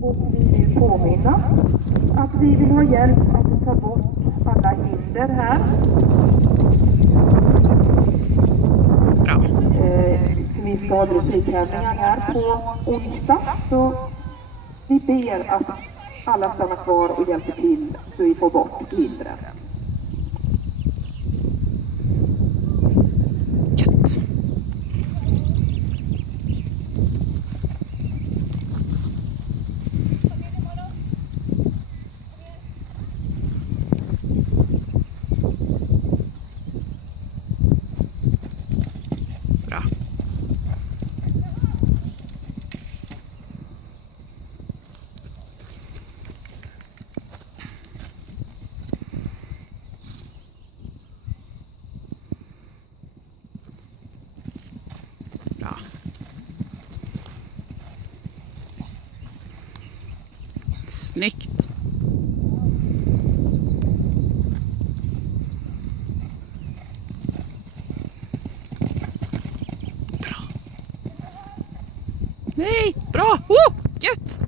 Och vi vill påminna att vi vill ha hjälp att ta bort alla hinder här. Bra. Vi ska ha dressyrtävlingar här på onsdag, så vi ber att alla stannar kvar och hjälper till så vi får bort hindren. Gött. Bra. Bra. Snyggt. Bra. Nej, bra. Gött.